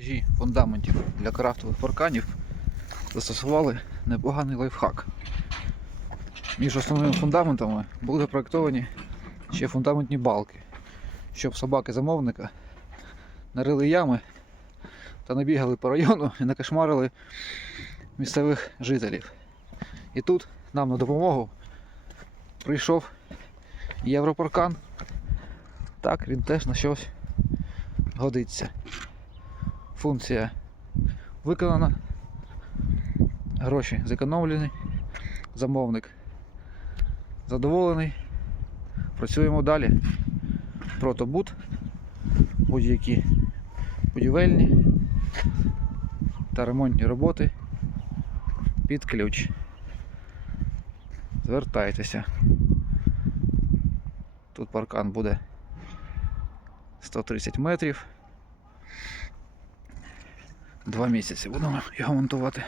монтажі фундаментів для крафтових парканів застосували непоганий лайфхак. Між основними фундаментами були проєктовані ще фундаментні балки, щоб собаки замовника нарили ями та не бігали по району і не кошмарили місцевих жителів. І тут нам на допомогу прийшов європаркан. Так, він теж на щось годиться функція виконана, гроші зекономлені, замовник задоволений. Працюємо далі. Протобут, будь-які будівельні та ремонтні роботи під ключ. Звертайтеся. Тут паркан буде 130 метрів. Два місяці будемо його монтувати.